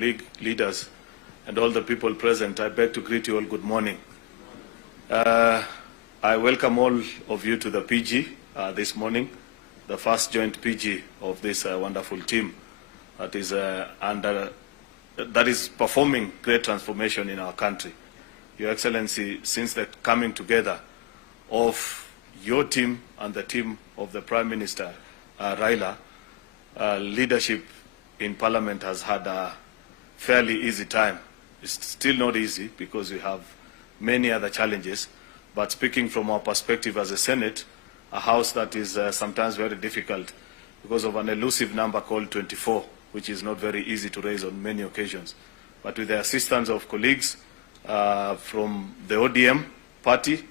League leaders and all the people present, I beg to greet you all good morning. I welcome all of you to the PG this morning, the first joint PG of this wonderful team that is performing great transformation in our country. Your Excellency, since the coming together of your team and the team of the Prime Minister, Raila, leadership in Parliament has had a fairly easy time. It's still not easy because we have many other challenges, but speaking from our perspective as a Senate, a house that is sometimes very difficult because of an elusive number called 24, which is not very easy to raise on many occasions. But with the assistance of colleagues from the ODM party,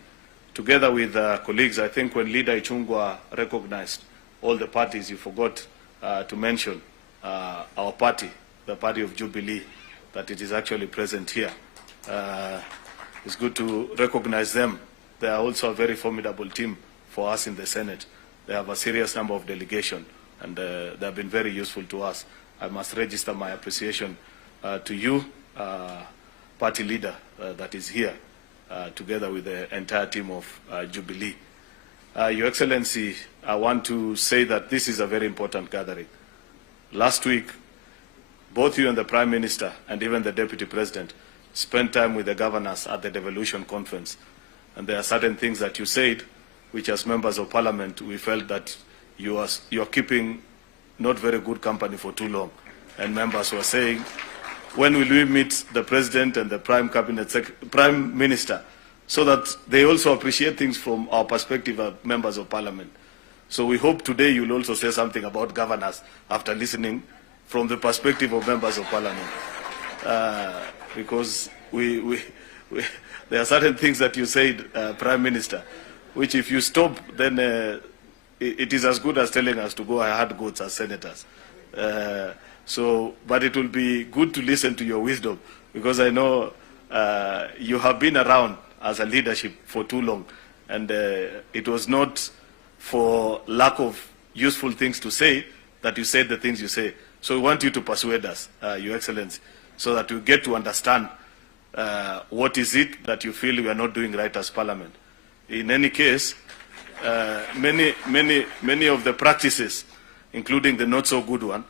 together with colleagues, I think when Leader Ichung'wah recognized all the parties, you forgot to mention our party, the party of Jubilee, that it is actually present here. It's good to recognize them. They are also a very formidable team for us in the Senate. They have a serious number of delegation, and they have been very useful to us. I must register my appreciation to you, party leader that is here, together with the entire team of Jubilee. Your Excellency, I want to say that this is a very important gathering. Last week, both you and the Prime Minister and even the Deputy President spent time with the governors at the devolution conference. And there are certain things that you said, which as members of Parliament, we felt that you are keeping not very good company for too long. And members were saying, when will we meet the President and the Prime Minister, so that they also appreciate things from our perspective as members of Parliament. So we hope today you'll also say something about governors after listening from the perspective of members of Parliament. Because there are certain things that you said, Prime Minister, which if you stop, then it is as good as telling us to go hard goods as senators. But it will be good to listen to your wisdom, because I know you have been around as a leadership for too long, and it was not for lack of useful things to say that you said the things you say. So we want you to persuade us, Your Excellency, so that we get to understand what is it that you feel we are not doing right as Parliament. In any case, many of the practices, including the not so good one,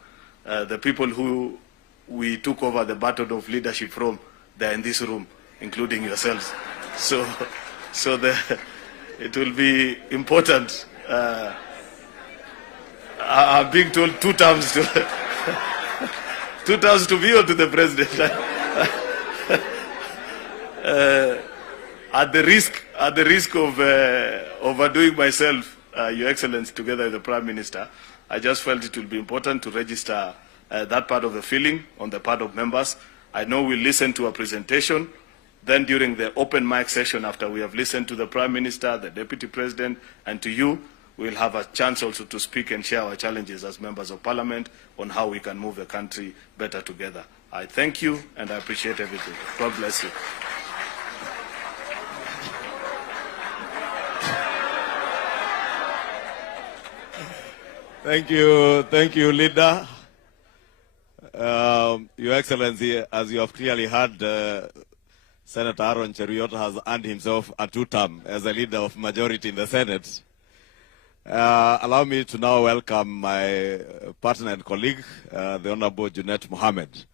the people who we took over the baton of leadership from, they're in this room, including yourselves. So it will be important. I'm being told 2 terms to 2 terms to me or to the President. At the risk of overdoing myself, Your Excellency, together with the Prime Minister, I just felt it will be important to register that part of the feeling on the part of members. I know we'll listen to a presentation. Then during the open mic session, after we have listened to the Prime Minister, the Deputy President, and to you, we'll have a chance also to speak and share our challenges as members of Parliament on how we can move the country better together. I thank you and I appreciate everything. God bless you. Thank you, Leader. Your Excellency, as you have clearly heard, Senator Aaron Cheruiyot has earned himself a 2-term as a leader of majority in the Senate. Allow me to now welcome my partner and colleague, the Honorable Junet Mohammed.